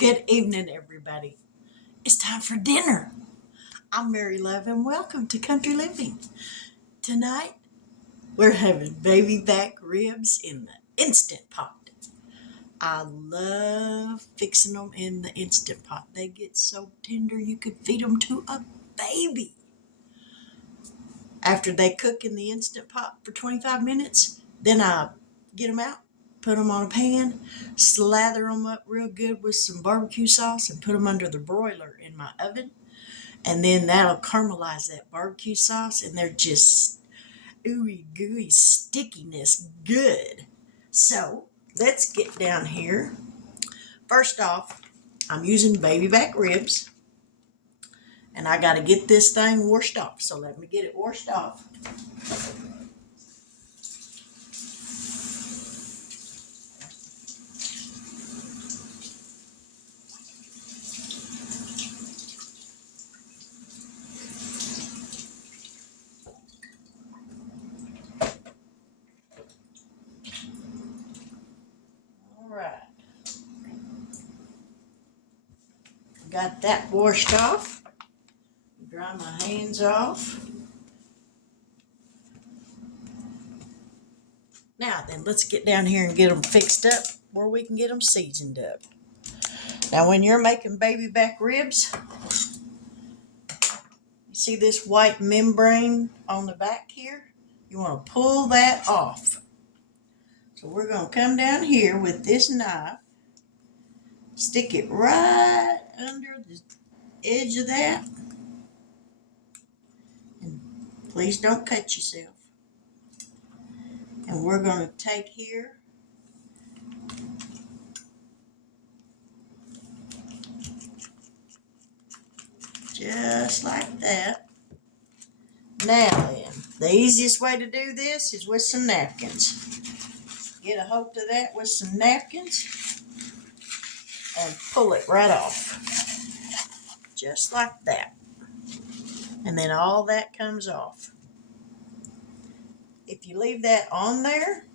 Good evening, everybody. It's time for dinner. I'm Mary Love, and welcome to Country Living. Tonight, we're having baby back ribs in the Instant Pot. I love fixing them in the Instant Pot. They get so tender you could feed them to a baby. After they cook in the Instant Pot for 25 minutes, then I get them out, put them on a pan, slather them up real good with some barbecue sauce, and put them under the broiler in my oven. And then that'll caramelize that barbecue sauce, and they're just ooey gooey stickiness good. So let's get down here. First off, I'm using baby back ribs, and I got to get this thing washed off. So let me get it washed off. All right. Got that washed off. Dry my hands off. Now then, let's get down here and get them fixed up where we can get them seasoned up. Now when you're making baby back ribs, you see this white membrane on the back here? You want to pull that off. So we're going to come down here with this knife, stick it right under the edge of that, and please don't cut yourself. And we're going to take here just like that. Now then, the easiest way to do this is with some napkins. Get a hold of that with some napkins and pull it right off. Just like that. And then all that comes off. If you leave that on there,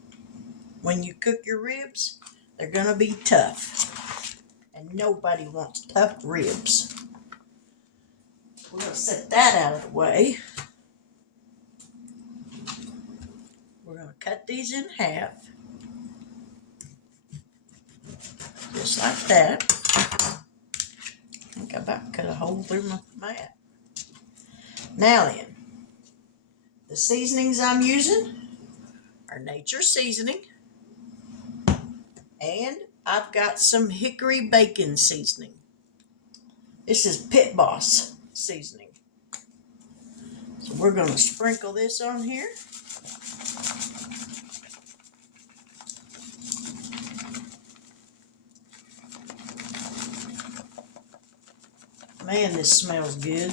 when you cook your ribs, they're going to be tough. And nobody wants tough ribs. We're going to set that out of the way. We're going to cut these in half. Just like that. I think I about cut a hole through my mat. Now then, the seasonings I'm using are nature seasoning. And I've got some hickory bacon seasoning. This is Pit Boss seasoning. So we're going to sprinkle this on here. Man, this smells good.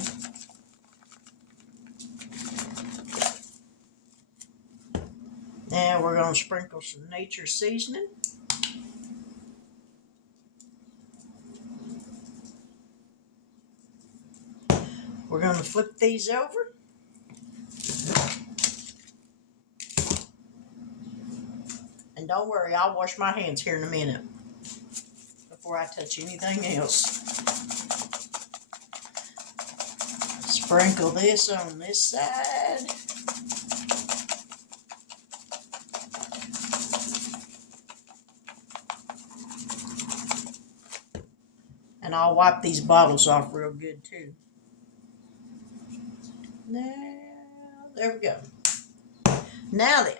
Now we're going to sprinkle some nature seasoning. We're going to flip these over. And don't worry, I'll wash my hands here in a minute before I touch anything else. Sprinkle this on this side. And I'll wipe these bottles off real good too. Now, there we go. Now then,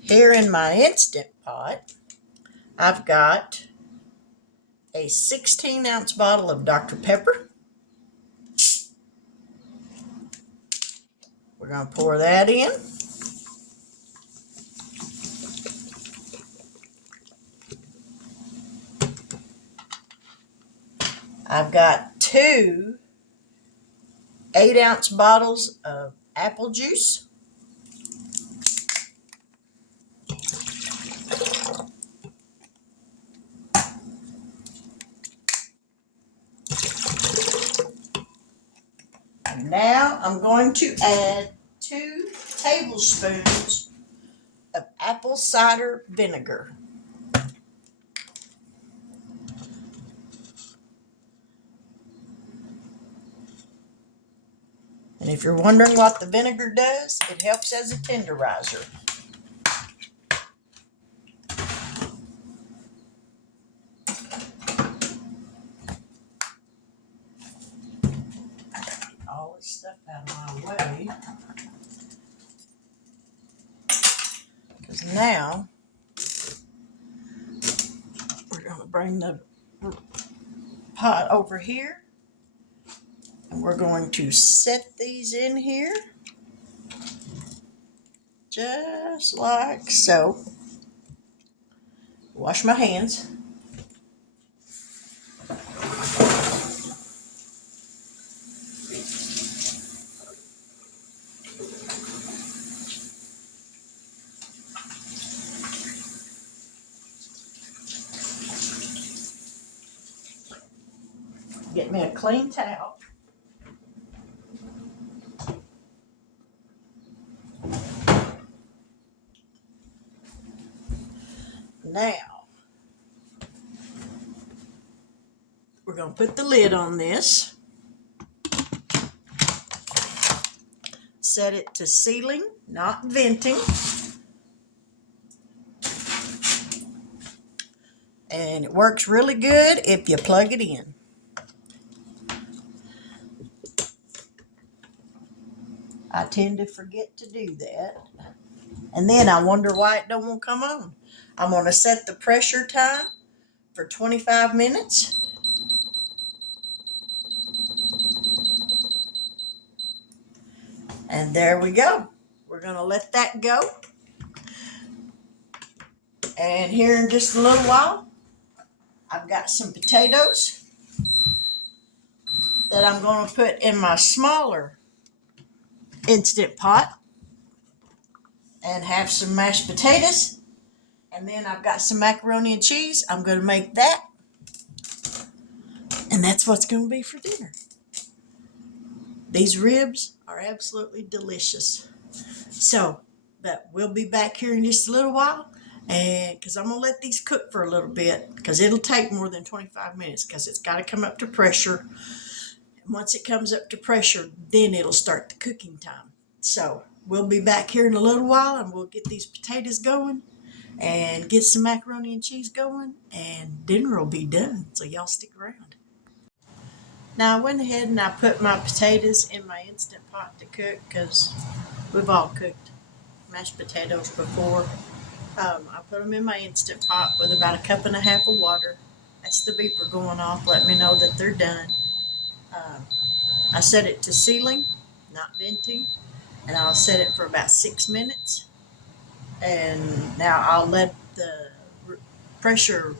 here in my Instant Pot, I've got a 16-ounce bottle of Dr. Pepper. We're going to pour that in. I've got 2 8-ounce bottles of apple juice. And now I'm going to add 2 tablespoons of apple cider vinegar. if you're wondering what the vinegar does, it helps as a tenderizer. All this stuff out of my way. Because now we're going to bring the pot over here. And we're going to set these in here. Just like so. Wash my hands. Get me a clean towel. Now, we're going to put the lid on this. Set it to sealing, not venting. And it works really good if you plug it in. I tend to forget to do that. And then I wonder why it don't want to come on. I'm going to set the pressure time for 25 minutes. And there we go. We're going to let that go. And here in just a little while, I've got some potatoes that I'm going to put in my smaller Instant Pot and have some mashed potatoes. And then I've got some macaroni and cheese. I'm going to make that. And that's what's going to be for dinner. These ribs are absolutely delicious. So, but we'll be back here in just a little while. And because I'm going to let these cook for a little bit. Because it'll take more than 25 minutes. Because it's got to come up to pressure. And once it comes up to pressure, then it'll start the cooking time. So, we'll be back here in a little while. And we'll get these potatoes going. And get some macaroni and cheese going, and dinner will be done, so y'all stick around. Now I went ahead and I put my potatoes in my Instant Pot to cook, because we've all cooked mashed potatoes before. I put them in my Instant Pot with about 1.5 cups of water. That's the beeper going off, let me know that they're done. I set it to sealing, not venting, and I'll set it for about 6 minutes. And now I'll let the pressure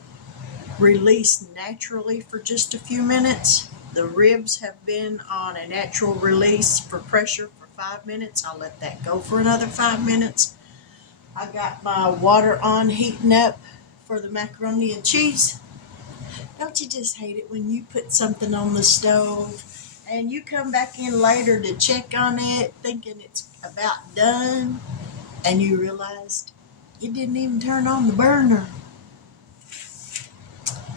release naturally for just a few minutes. The ribs have been on a natural release for pressure for 5 minutes. I'll let that go for another 5 minutes. I got my water on heating up for the macaroni and cheese. Don't you just hate it when you put something on the stove and you come back in later to check on it thinking it's about done, and you realized you didn't even turn on the burner?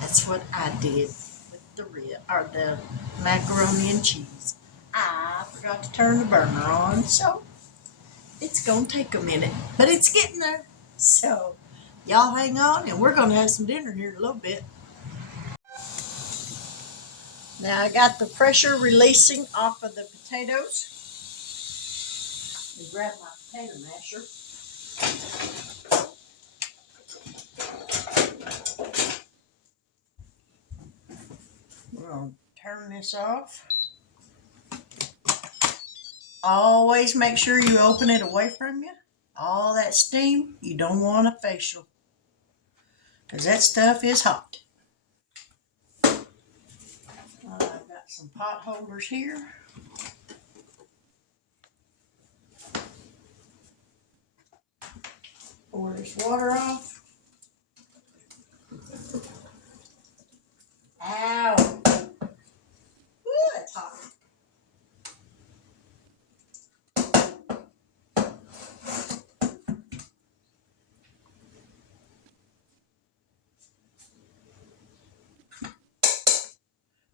That's what I did with the macaroni and cheese. I forgot to turn the burner on, so it's gonna take a minute, but it's getting there. So y'all hang on, and we're gonna have some dinner here in a little bit. Now I got the pressure releasing off of the potatoes. Let me grab my potato masher. We're going to turn this off. Always make sure you open it away from you. All that steam, you don't want a facial, because that stuff is hot. I've got some pot holders here. Pour this water off. Ow! Ooh, that's hot.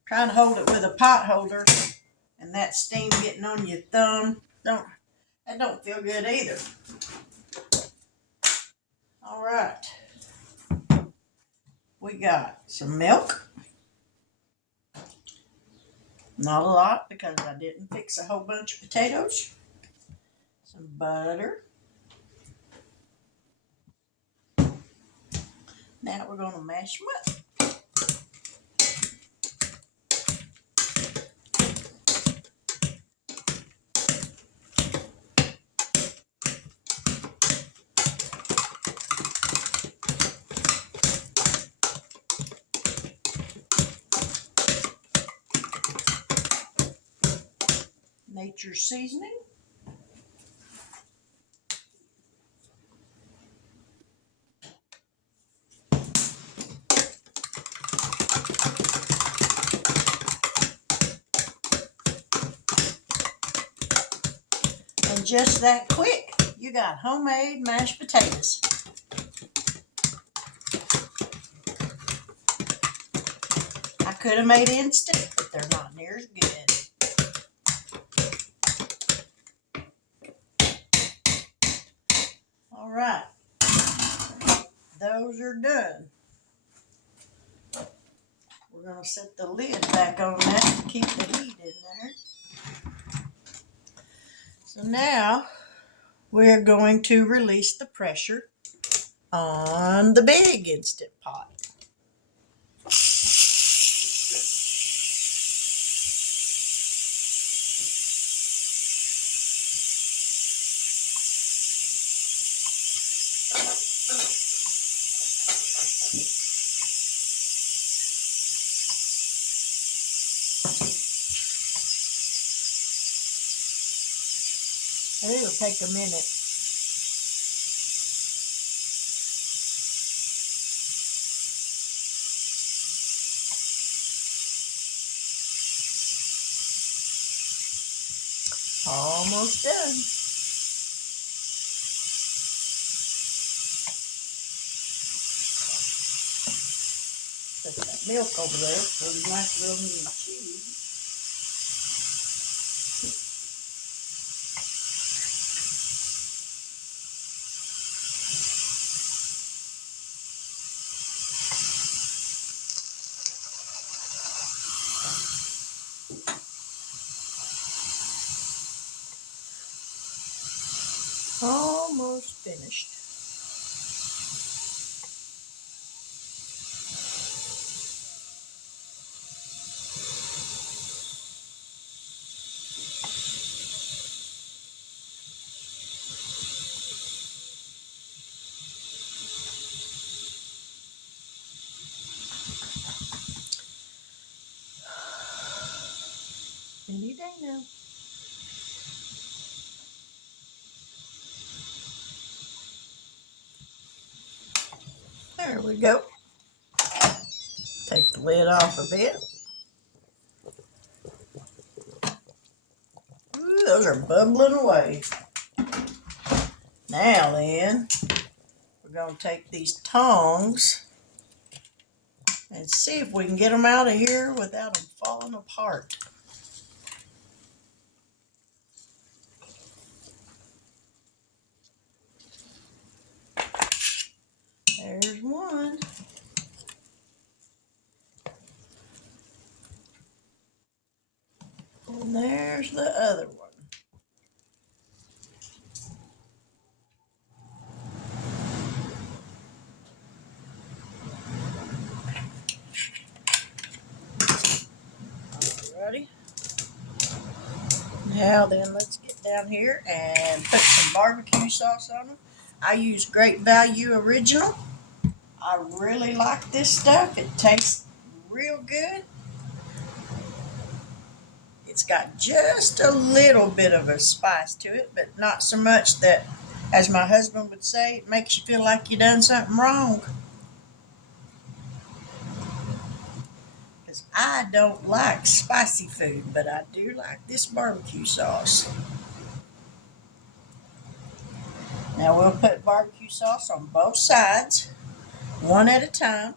Trying to hold it with a pot holder, and and that steam getting on your thumb, that don't feel good either. All right. We got some milk. Not a lot because I didn't fix a whole bunch of potatoes. Some butter. Now we're going to mash them up. Nature's seasoning. And just that quick, you got homemade mashed potatoes. I could have made instant, but they're not near as good. All right, those are done. We're going to set the lid back on that to keep the heat in there. So now we're going to release the pressure on the big Instant Pot. And it'll take a minute. Almost done. Put that milk over there so we like real mean cheese. Almost finished. Any day now. There we go. Take the lid off a bit. Ooh, those are bubbling away. Now then, we're going to take these tongs and see if we can get them out of here without them falling apart. There's one. And there's the other one. Alrighty. Now then, let's get down here and put some barbecue sauce on them. I use Great Value Original. I really like this stuff. It tastes real good. It's got just a little bit of a spice to it, but not so much that, as my husband would say, it makes you feel like you done something wrong. Because I don't like spicy food, but I do like this barbecue sauce. Now we'll put barbecue sauce on both sides, one at a time.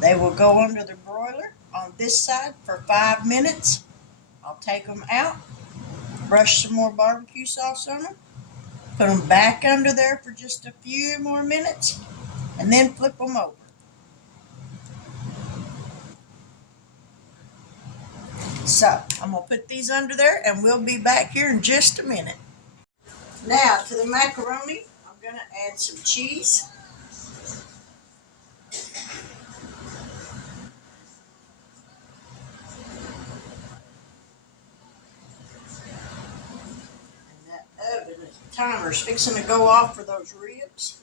They will go under the broiler on this side for 5 minutes. I'll take them out, brush some more barbecue sauce on them, put them back under there for just a few more minutes, and then flip them over. So I'm going to put these under there and we'll be back here in just a minute. Now to the macaroni, I'm going to add some cheese. And that oven, the timer's fixing to go off for those ribs.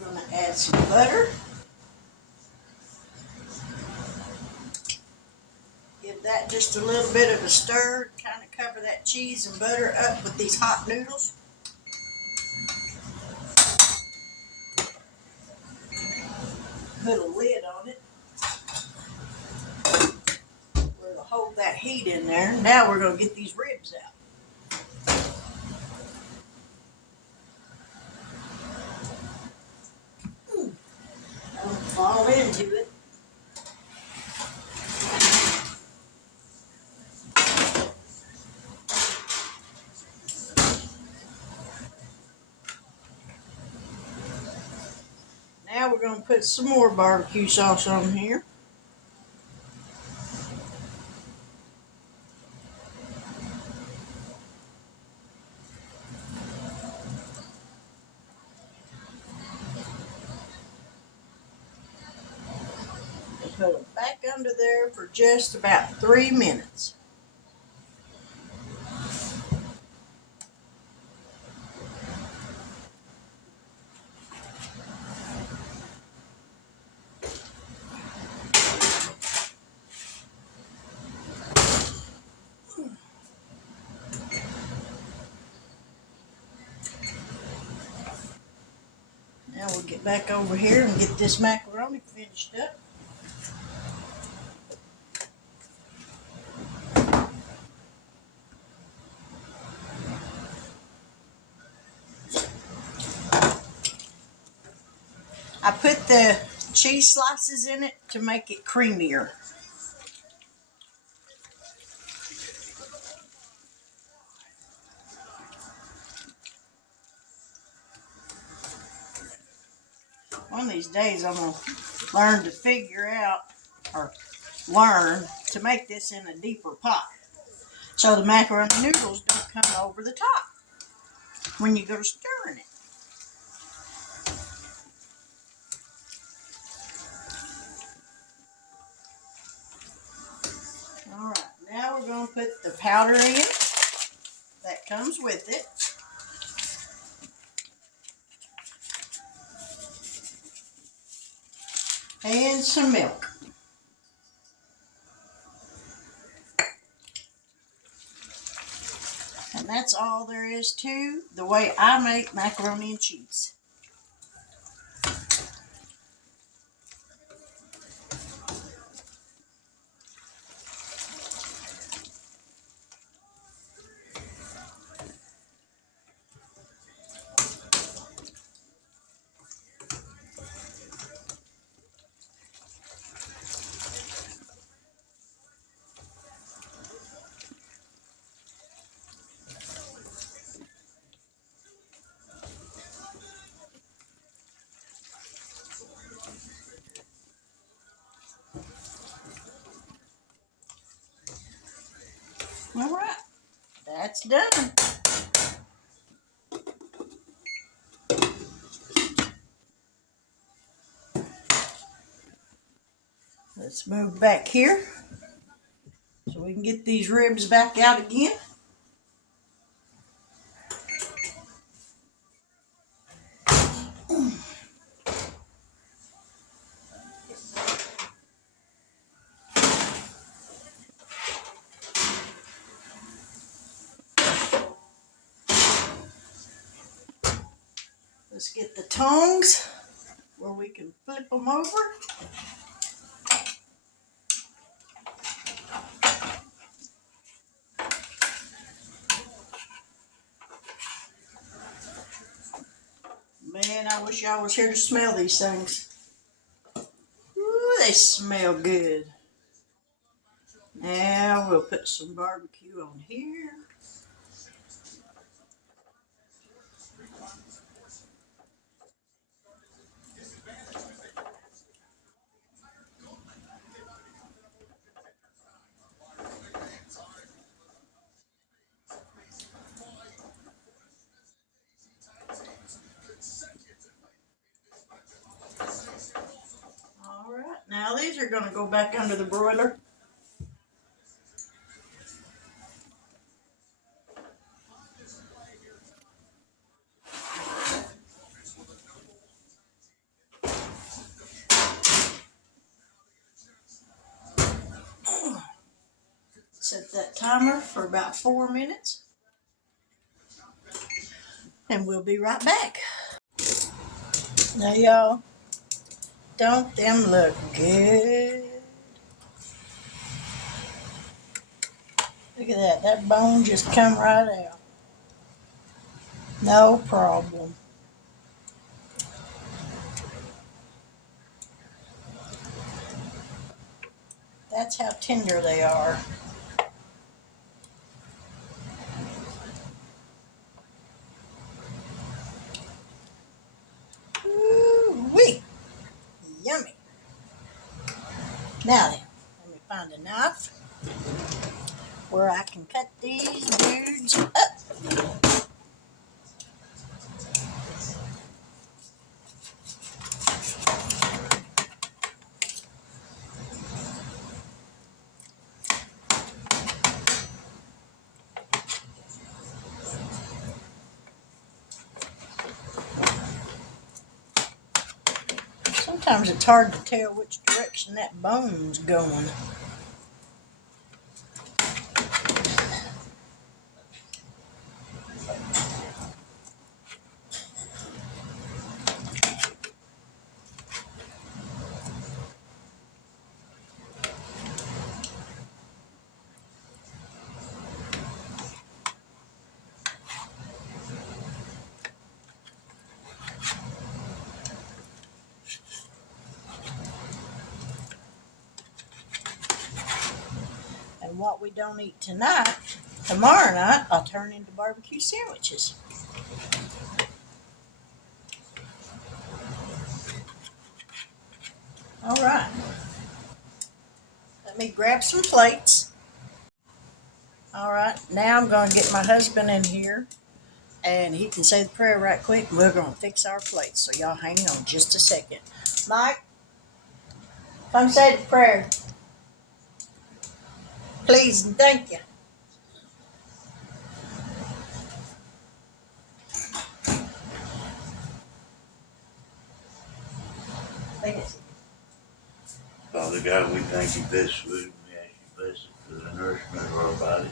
We're going to add some butter. Give that just a little bit of a stir, kind of cover that cheese and butter up with these hot noodles. Put a lid on it where it'll hold that heat in there. Now we're going to get these ribs out. Don't fall into it. Now we're going to put some more barbecue sauce on here. And put them back under there for just about 3 minutes. Now we'll get back over here and get this macaroni finished up. I put the cheese slices in it to make it creamier. One of these days I'm going to learn to figure out, or learn to make this in a deeper pot, so the macaroni noodles don't come over the top when you go to stirring it. Alright, now we're going to put the powder in that comes with it. And some milk. And that's all there is to the way I make macaroni and cheese. Alright, that's done. Let's move back here so we can get these ribs back out again. Let's get the tongs where we can flip them over. I wish y'all was here to smell these things. Ooh, they smell good. Now we'll put some barbecue on here. All right, now these are going to go back under the broiler. Set that timer for about 4 minutes. And we'll be right back. Now y'all, don't them look good? Look at that, that bone just come right out. No problem. That's how tender they are. Ooh-wee. Yummy. Now then, let me find a knife where I can cut these dudes up. Sometimes it's hard to tell which direction that bone's going. And what we don't eat tonight, tomorrow night, I'll turn into barbecue sandwiches. All right. Let me grab some plates. All right, now I'm going to get my husband in here, and he can say the prayer right quick, and we're going to fix our plates. So y'all hang on just a second. Mike, come say the prayer. Please and thank you. Father God, we thank you for this food. We ask you bless it for the nourishment of our bodies.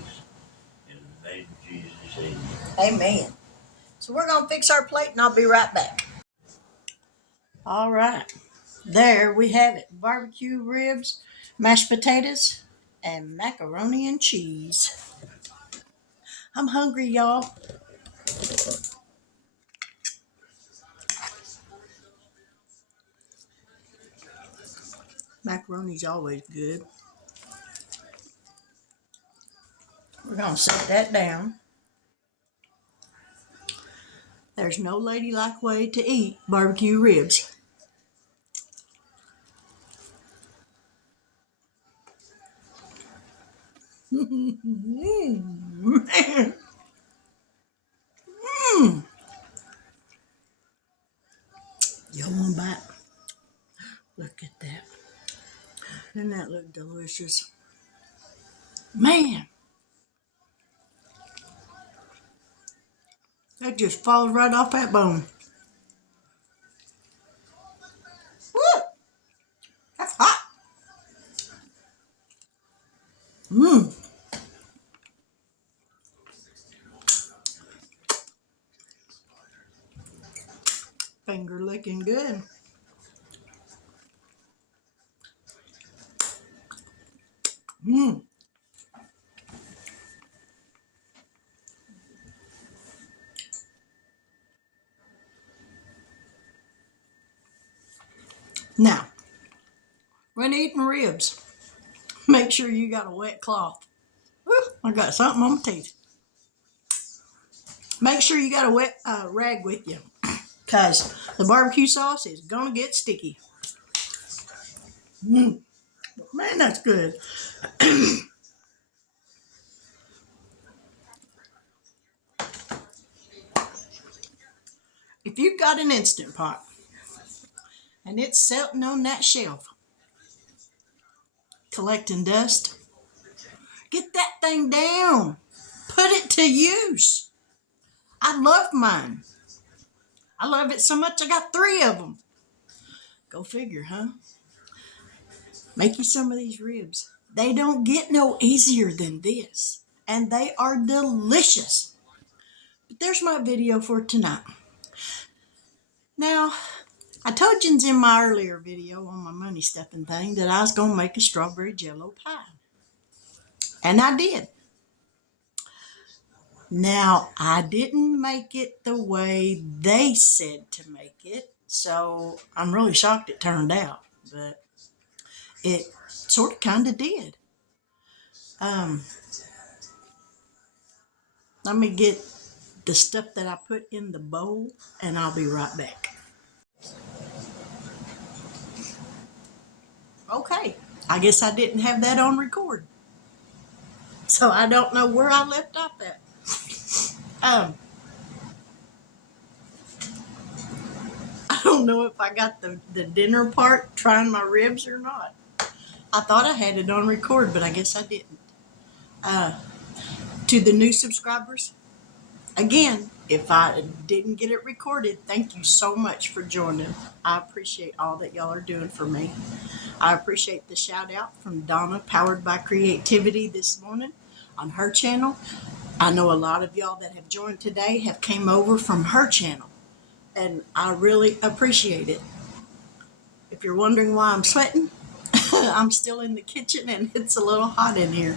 In the name of Jesus, amen. Amen. So we're going to fix our plate, and I'll be right back. All right. There we have it. Barbecue ribs, mashed potatoes, and macaroni and cheese. I'm hungry, y'all. Macaroni's always good. We're going to set that down. There's no ladylike way to eat barbecue ribs. Man. Y'all want a bite? Look at that. Doesn't that look delicious? Man, that just falls right off that bone. Woo! That's hot. Mmm. Finger licking good. Mmm. Now, when eating ribs, make sure you got a wet cloth. Whew, I got something on my teeth. Make sure you got a wet rag with you, because the barbecue sauce is going to get sticky. Man, that's good. If you've got an Instant Pot and it's sitting on that shelf collecting dust, get that thing down. Put it to use. I love mine. I love it so much I got 3 of them. Go figure, huh? Make you some of these ribs. They don't get no easier than this. And they are delicious. But there's my video for tonight. Now, I told you in my earlier video on my money stuffing thing that I was going to make a strawberry jello pie. And I did. Now, I didn't make it the way they said to make it, so I'm really shocked it turned out, but it sort of kind of did. Let me get the stuff that I put in the bowl, and I'll be right back. Okay, I guess I didn't have that on record, so I don't know where I left off at. I don't know if I got the dinner part, trying my ribs or not. I thought I had it on record, but I guess I didn't. To the new subscribers, again, if I didn't get it recorded, thank you so much for joining. I appreciate all that y'all are doing for me. I appreciate the shout out from Donna, Powered by Creativity, this morning on her channel. I know a lot of y'all that have joined today have came over from her channel, and I really appreciate it. If you're wondering why I'm sweating, I'm still in the kitchen and it's a little hot in here.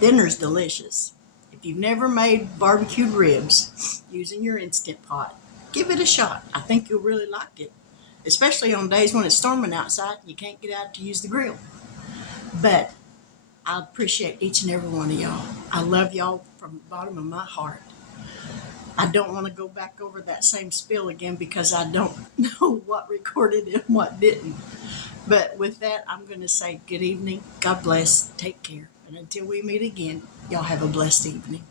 Dinner's delicious. If you've never made barbecued ribs using your Instant Pot, give it a shot. I think you'll really like it, especially on days when it's storming outside and you can't get out to use the grill. But I appreciate each and every one of y'all. I love y'all from the bottom of my heart. I don't want to go back over that same spiel again because I don't know what recorded and what didn't. But with that, I'm going to say good evening. God bless. Take care. And until we meet again, y'all have a blessed evening.